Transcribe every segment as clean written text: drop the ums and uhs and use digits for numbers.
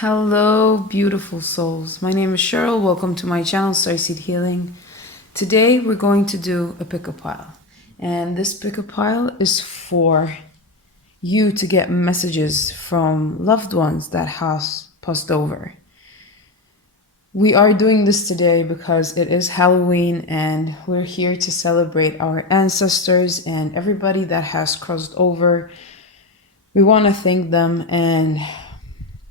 Hello, beautiful souls. My name is Cheryl. Welcome to my channel, Starseed Healing. Today, we're going to do a pick-up pile. And this pick-up pile is for you to get messages from loved ones that has passed over. We are doing this today because it is Halloween and we're here to celebrate our ancestors and everybody that has crossed over. We want to thank them and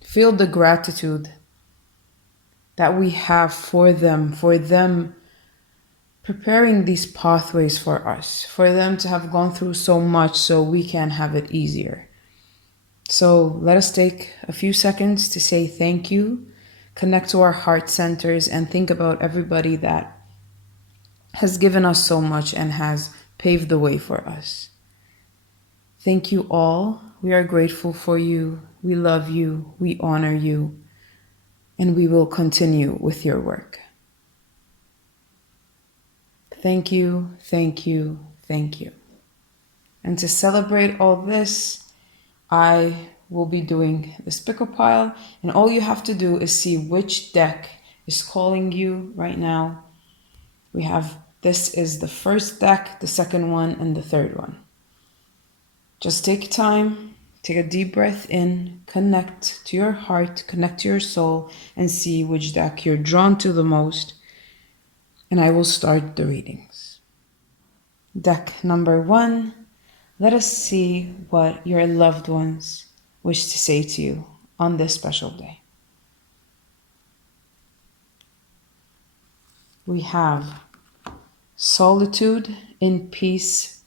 feel the gratitude that we have for them preparing these pathways for us, for them to have gone through so much so we can have it easier. So let us take a few seconds to say thank you, connect to our heart centers, and think about everybody that has given us so much and has paved the way for us. Thank you all. We are grateful for you. We love you. We honor you. And we will continue with your work. Thank you, thank you, thank you. And to celebrate all this, I will be doing this pick-up pile. And all you have to do is see which deck is calling you right now. We have, this is the first deck, the second one, and the third one. Just take time, take a deep breath in, connect to your heart, connect to your soul, and see which deck you're drawn to the most. And I will start the readings. Deck number 1, let us see what your loved ones wish to say to you on this special day. We have solitude in peace,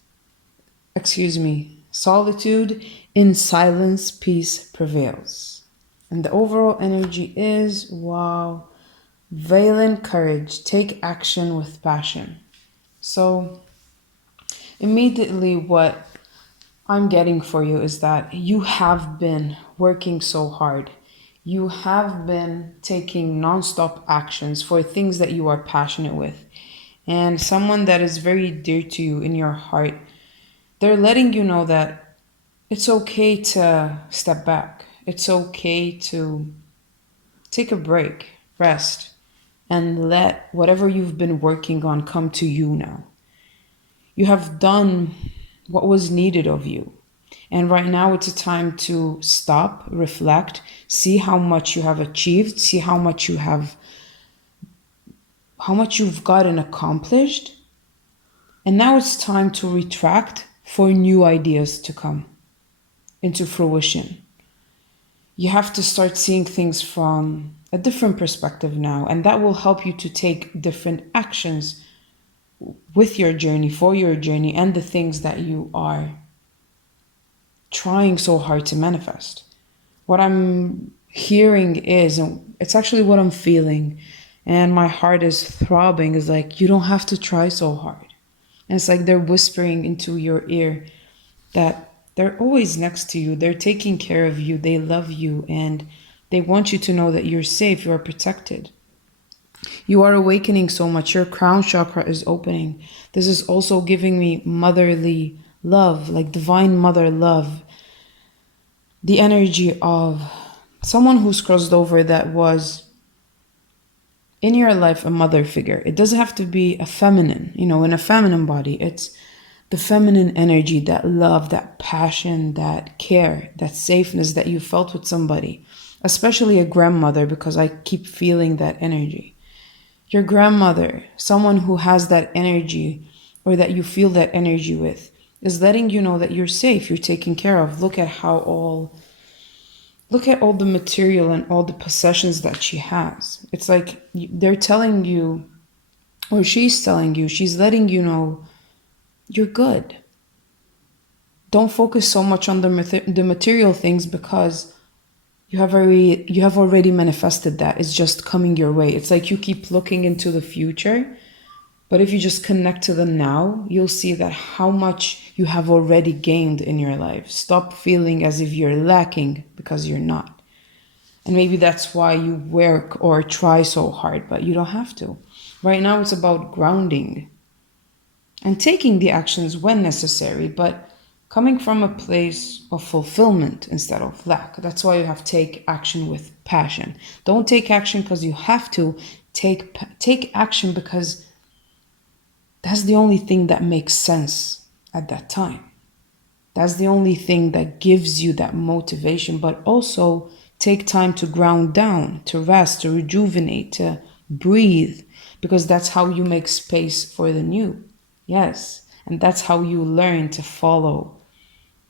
solitude in silence, peace prevails. And the overall energy is, wow, valiant courage, take action with passion. So immediately what I'm getting for you is that you have been working so hard. You have been taking nonstop actions for things that you are passionate with. And someone that is very dear to you in your heart, they're letting you know that it's okay to step back. It's okay to take a break, rest, and let whatever you've been working on come to you now. You have done what was needed of you. And right now it's a time to stop, reflect, see how much you have achieved, see how much you've gotten accomplished. And now it's time to retract for new ideas to come into fruition. You have to start seeing things from a different perspective now, and that will help you to take different actions with your journey, for your journey, and the things that you are trying so hard to manifest. What I'm hearing is, and it's actually what I'm feeling, and my heart is throbbing, is like, you don't have to try so hard. And it's like they're whispering into your ear that they're always next to you. They're taking care of you. They love you. And they want you to know that you're safe. You are protected. You are awakening so much. Your crown chakra is opening. This is also giving me motherly love, like divine mother love. The energy of someone who's crossed over that was in your life a mother figure. It doesn't have to be a feminine, in a feminine body. It's the feminine energy, that love, that passion, that care, that safeness that you felt with somebody, especially a grandmother, because I keep feeling that energy. Your grandmother, someone who has that energy or that you feel that energy with, is letting you know that you're safe, you're taken care of. Look at all the material and all the possessions that she has. It's like they're telling you, or she's telling you, she's letting you know you're good. Don't focus so much on the material things, because you have already manifested that. It's just coming your way. It's like you keep looking into the future, but if you just connect to the now, you'll see that how much you have already gained in your life. Stop feeling as if you're lacking, because you're not. And maybe that's why you work or try so hard, but you don't have to. Right now it's about grounding and taking the actions when necessary, but coming from a place of fulfillment instead of lack. That's why you have take action with passion. Don't take action because you have to. Take action because that's the only thing that makes sense at that time. That's the only thing that gives you that motivation, but also take time to ground down, to rest, to rejuvenate, to breathe, because that's how you make space for the new. Yes. And that's how you learn to follow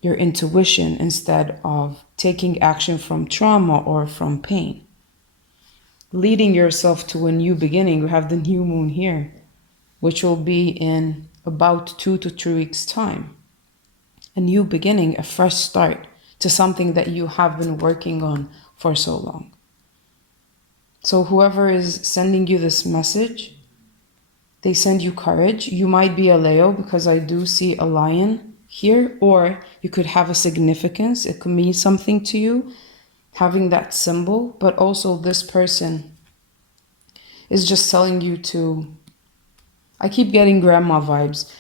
your intuition instead of taking action from trauma or from pain. Leading yourself to a new beginning. We have the new moon here, which will be in about 2 to 3 weeks' time. A new beginning, a fresh start to something that you have been working on for so long. So whoever is sending you this message, they send you courage. You might be a Leo because I do see a lion here, or you could have a significance. It could mean something to you, having that symbol, but also this person is just telling you to, I keep getting grandma vibes.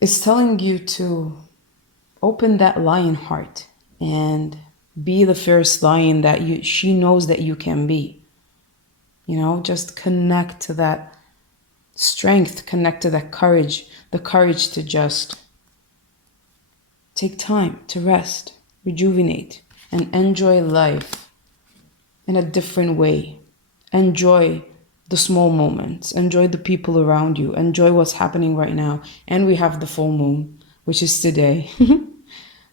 It's telling you to open that lion heart and be the fierce lion that she knows that you can be. Just connect to that strength, connect to that courage, the courage to just take time to rest, rejuvenate, and enjoy life in a different way. Enjoy the small moments, enjoy the people around you, enjoy what's happening right now. And we have the full moon, which is today.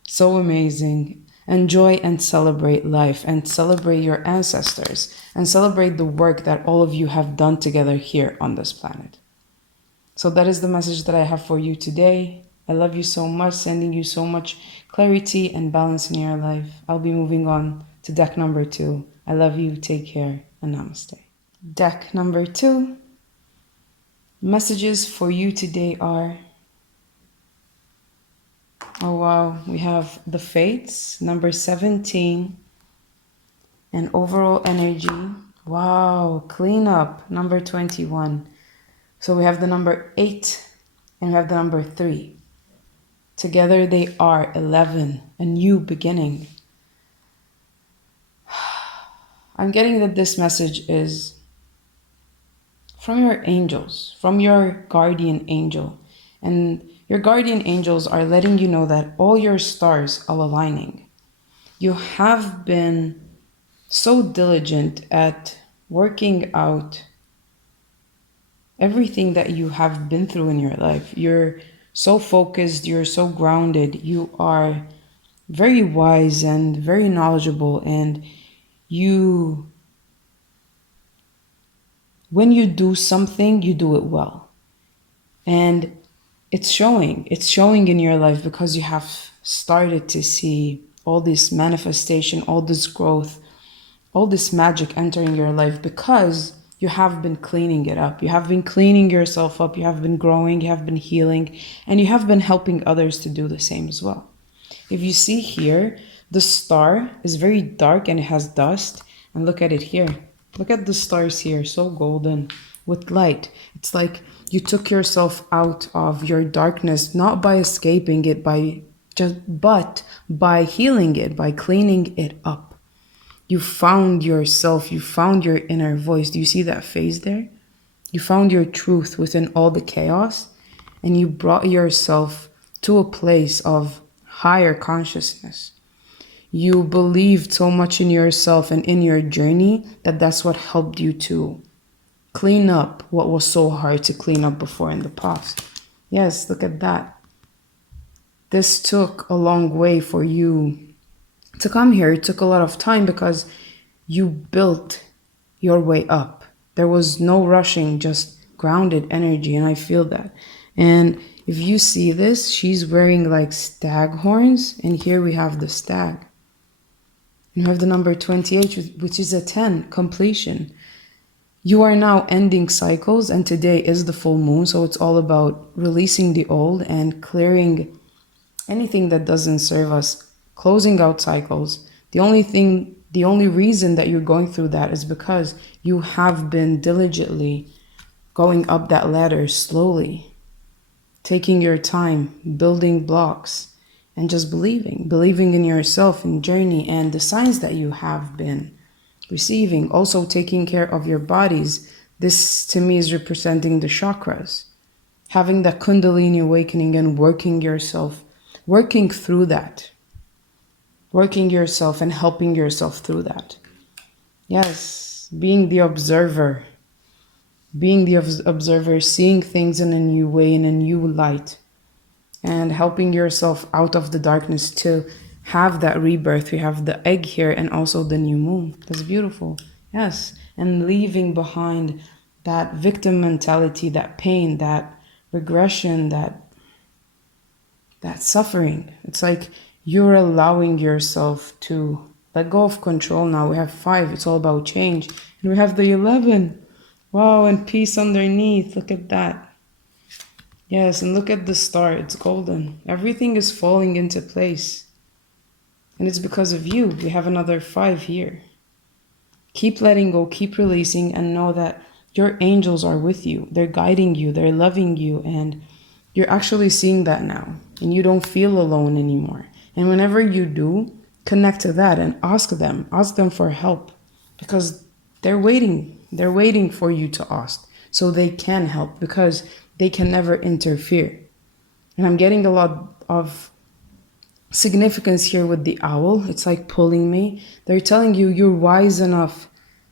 So amazing. Enjoy and celebrate life, and celebrate your ancestors, and celebrate the work that all of you have done together here on this planet. So that is the message that I have for you today. I love you so much, sending you so much clarity and balance in your life. I'll be moving on to deck number 2. I love you, take care, and namaste. Deck number 2. Messages for you today are, oh wow, we have the Fates, number 17, and overall energy. Wow, clean up, number 21. So we have the number 8 and we have the number 3. Together they are 11, a new beginning. I'm getting that this message is from your angels, from your guardian angel. And your guardian angels are letting you know that all your stars are aligning. You have been so diligent at working out everything that you have been through in your life. You're so focused, you're so grounded, you are very wise and very knowledgeable, and when you do something, you do it well. And it's showing in your life because you have started to see all this manifestation, all this growth, all this magic entering your life because you have been cleaning it up. You have been cleaning yourself up. You have been growing. You have been healing. And you have been helping others to do the same as well. If you see here, the star is very dark and it has dust. And look at it here. Look at the stars here. So golden with light. It's like you took yourself out of your darkness, not by escaping it, but by healing it, by cleaning it up. You found yourself, you found your inner voice. Do you see that phase there? You found your truth within all the chaos, and you brought yourself to a place of higher consciousness. You believed so much in yourself and in your journey that that's what helped you to clean up what was so hard to clean up before in the past. Yes, look at that. This took a long way for you to come here. It took a lot of time because you built your way up. There was no rushing, just grounded energy, and I feel that. And if you see this, she's wearing like stag horns, and here we have the stag. And we have the number 28, which is a 10, completion. You are now ending cycles, and today is the full moon, so it's all about releasing the old and clearing anything that doesn't serve us. Closing out cycles. The only reason that you're going through that is because you have been diligently going up that ladder slowly, taking your time, building blocks, and just believing in yourself and journey and the signs that you have been receiving. Also taking care of your bodies. This to me is representing the chakras. Having that Kundalini awakening and working yourself, working through that, working yourself and helping yourself through that. Yes, being the observer, seeing things in a new way, in a new light, and helping yourself out of the darkness to have that rebirth. We have the egg here and also the new moon. That's beautiful. Yes, and leaving behind that victim mentality, that pain, that regression, that suffering. It's like you're allowing yourself to let go of control now. We have 5, it's all about change. And we have the 11. Wow, and peace underneath. Look at that. Yes, and look at the star. It's golden. Everything is falling into place. And it's because of you. We have another 5 here. Keep letting go, keep releasing, and know that your angels are with you. They're guiding you, they're loving you, and you're actually seeing that now. And you don't feel alone anymore. And whenever you do, connect to that and ask them for help. Because they're waiting. They're waiting for you to ask. So they can help, because they can never interfere. And I'm getting a lot of significance here with the owl. It's like pulling me. They're telling you you're wise enough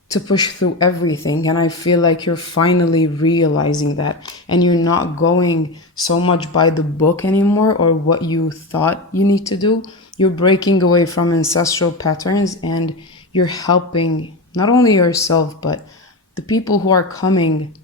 to push through everything. And I feel like you're finally realizing that. And you're not going so much by the book anymore or what you thought you need to do. You're breaking away from ancestral patterns and you're helping not only yourself, but the people who are coming,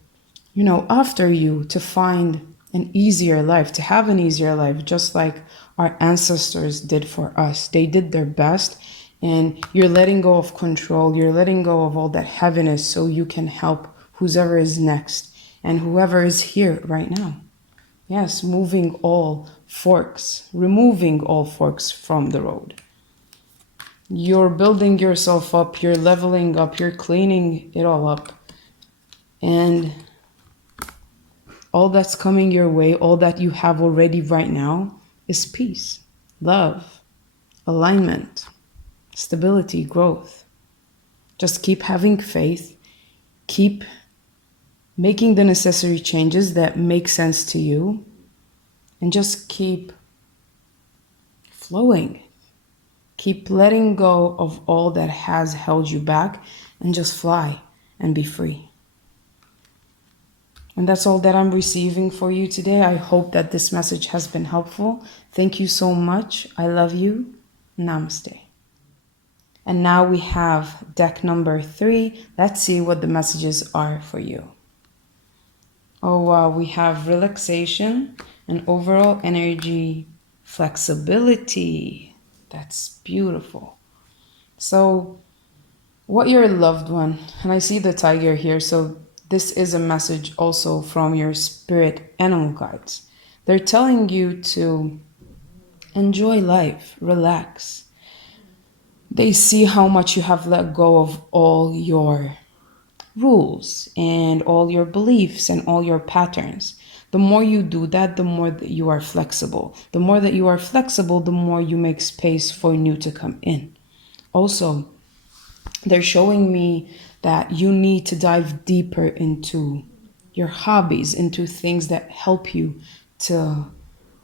after you to find an easier life, to have an easier life, just like our ancestors did for us. They did their best, and you're letting go of control. You're letting go of all that heaviness so you can help whoever is next and whoever is here right now. Yes, removing all forks from the road. You're building yourself up, you're leveling up, you're cleaning it all up. And all that's coming your way, all that you have already right now is peace, love, alignment, stability, growth. Just keep having faith, keep making the necessary changes that make sense to you, and just keep flowing. Keep letting go of all that has held you back and just fly and be free. And that's all that I'm receiving for you today. I hope that this message has been helpful. Thank you so much. I love you. Namaste. And now we have deck number 3. Let's see what the messages are for you. Oh, wow. We have relaxation and overall energy flexibility. That's beautiful. So what your loved one, and I see the tiger here, so this is a message also from your spirit animal guides. They're telling you to enjoy life, relax. They see how much you have let go of all your rules and all your beliefs and all your patterns. The more you do that, the more that you are flexible. The more that you are flexible, the more you make space for new to come in. Also, they're showing me that you need to dive deeper into your hobbies, into things that help you to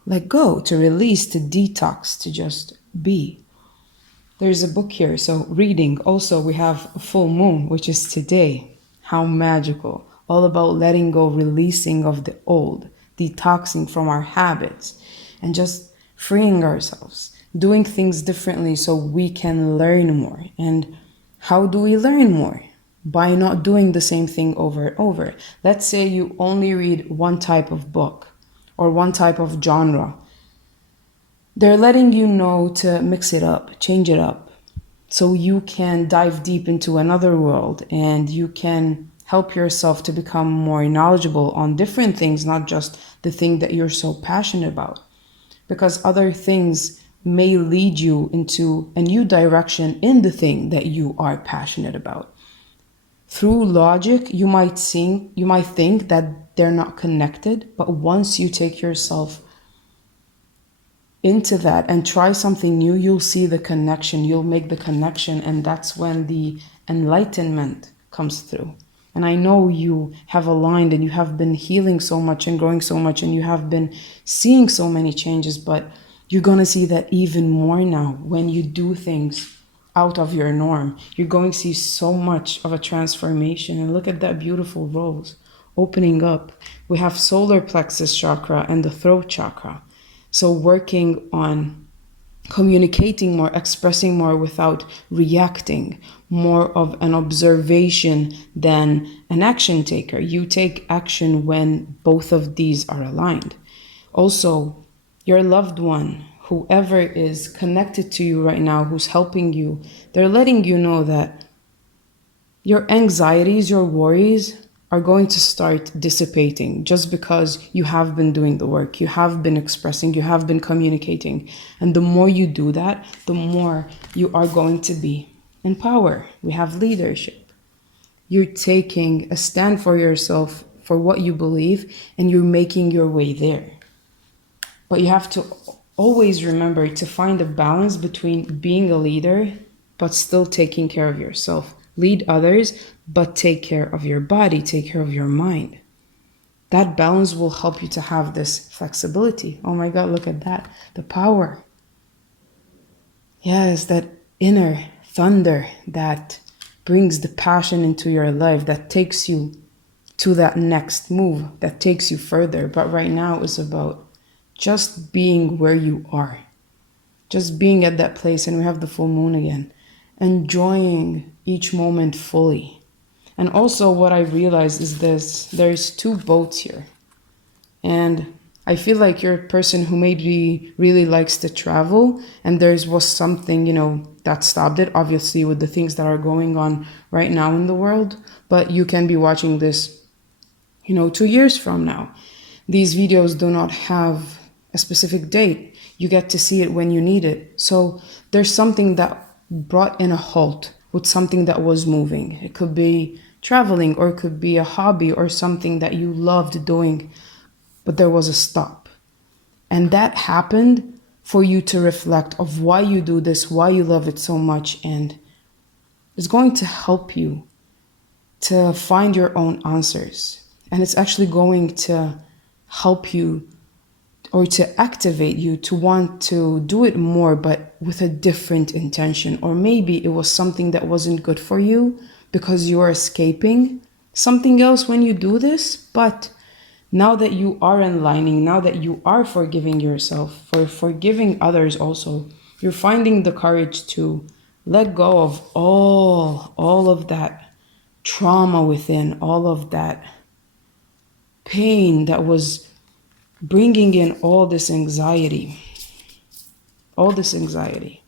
let go, to release, to detox, to just be. There's a book here, so reading. Also, we have a full moon, which is today. How magical. All about letting go, releasing of the old, detoxing from our habits, and just freeing ourselves, doing things differently so we can learn more. And how do we learn more? By not doing the same thing over and over. Let's say you only read one type of book or one type of genre. They're letting you know to mix it up, change it up, so you can dive deep into another world and you can help yourself to become more knowledgeable on different things, not just the thing that you're so passionate about. Because other things may lead you into a new direction in the thing that you are passionate about. Through logic, you might think that they're not connected, but once you take yourself into that and try something new, you'll see the connection, you'll make the connection, and that's when the enlightenment comes through. And I know you have aligned and you have been healing so much and growing so much and you have been seeing so many changes, but you're going to see that even more now when you do things out of your norm. You're going to see so much of a transformation. And look at that beautiful rose opening up. We have solar plexus chakra and the throat chakra. So working on communicating more, expressing more without reacting, more of an observation than an action taker. You take action when both of these are aligned. Also, your loved one, whoever is connected to you right now, who's helping you, they're letting you know that your anxieties, your worries are going to start dissipating just because you have been doing the work, you have been expressing, you have been communicating. And the more you do that, the more you are going to be in power. We have leadership. You're taking a stand for yourself, for what you believe, and you're making your way there. But you have to always remember to find a balance between being a leader, but still taking care of yourself. Lead others, but take care of your body, take care of your mind. That balance will help you to have this flexibility. Oh my God, look at that. The power. Yes, that inner thunder that brings the passion into your life, that takes you to that next move, that takes you further. But right now it's about just being where you are, just being at that place. And we have the full moon again, enjoying each moment fully. And also what I realized is this: there's two boats here. And I feel like you're a person who maybe really likes to travel, and was something, that stopped it, obviously, with the things that are going on right now in the world. But you can be watching this, 2 years from now. These videos do not have a specific date. You get to see it when you need it. So there's something that brought in a halt with something that was moving. It could be traveling, or it could be a hobby or something that you loved doing, but there was a stop. And that happened for you to reflect of why you do this, why you love it so much. And it's going to help you to find your own answers. And it's actually going to help you, or to activate you to want to do it more, but with a different intention. Or maybe it was something that wasn't good for you because you are escaping something else when you do this. But now that you are aligning, now that you are forgiving yourself, for forgiving others also, you're finding the courage to let go of all of that trauma within, all of that pain that was bringing in all this anxiety. And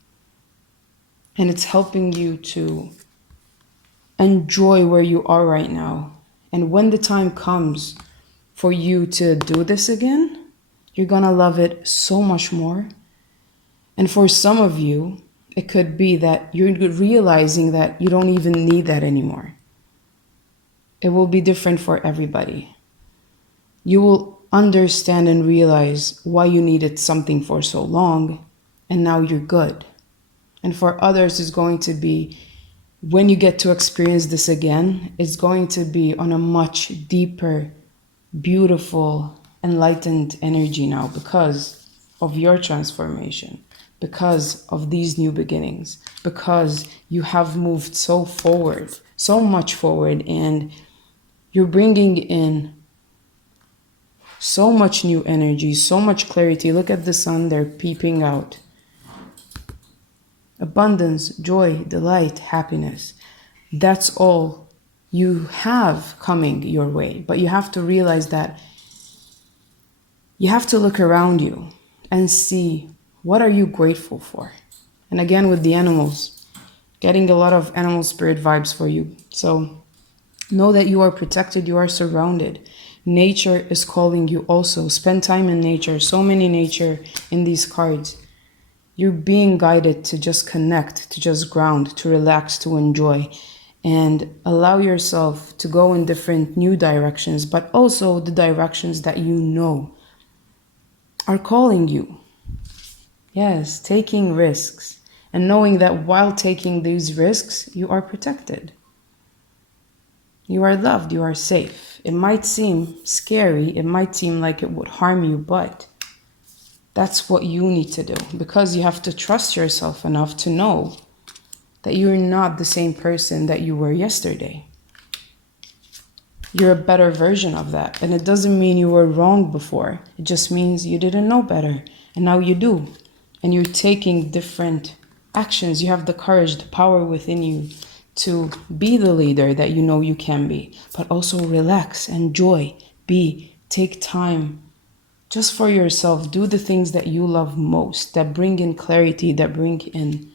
it's helping you to enjoy where you are right now. And when the time comes for you to do this again, you're gonna love it so much more. And for some of you, it could be that you're realizing that you don't even need that anymore. It will be different for everybody. You will understand and realize why you needed something for so long, and now you're good. And for others, it's going to be, when you get to experience this again, it's going to be on a much deeper, beautiful, enlightened energy now, because of your transformation, because of these new beginnings, because you have moved so forward, so much forward, and you're bringing in so much new energy, so much clarity. Look at the sun there peeping out. Abundance, joy, delight, happiness. That's all you have coming your way. But you have to realize that you have to look around you and see, what are you grateful for? And again, with the animals, getting a lot of animal spirit vibes for you. So know that you are protected, you are surrounded. Nature is calling you also. Spend time in nature. So many nature in these cards. You're being guided to just connect, to just ground, to relax, to enjoy, and allow yourself to go in different new directions, but also the directions that you know are calling you. Yes, taking risks and knowing that while taking these risks, you are protected. You are loved, you are safe. It might seem scary, it might seem like it would harm you, but that's what you need to do because you have to trust yourself enough to know that you're not the same person that you were yesterday. You're a better version of that. And it doesn't mean you were wrong before. It just means you didn't know better. And now you do. And you're taking different actions. You have the courage, the power within you to be the leader that you know you can be. But also relax, enjoy, take time just for yourself. Do the things that you love most, that bring in clarity, that bring in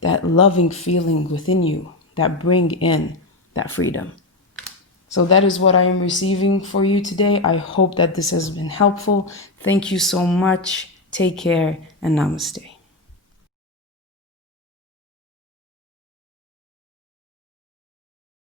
that loving feeling within you, that bring in that freedom. So that is what I am receiving for you today. I hope that this has been helpful. Thank you so much. Take care and namaste.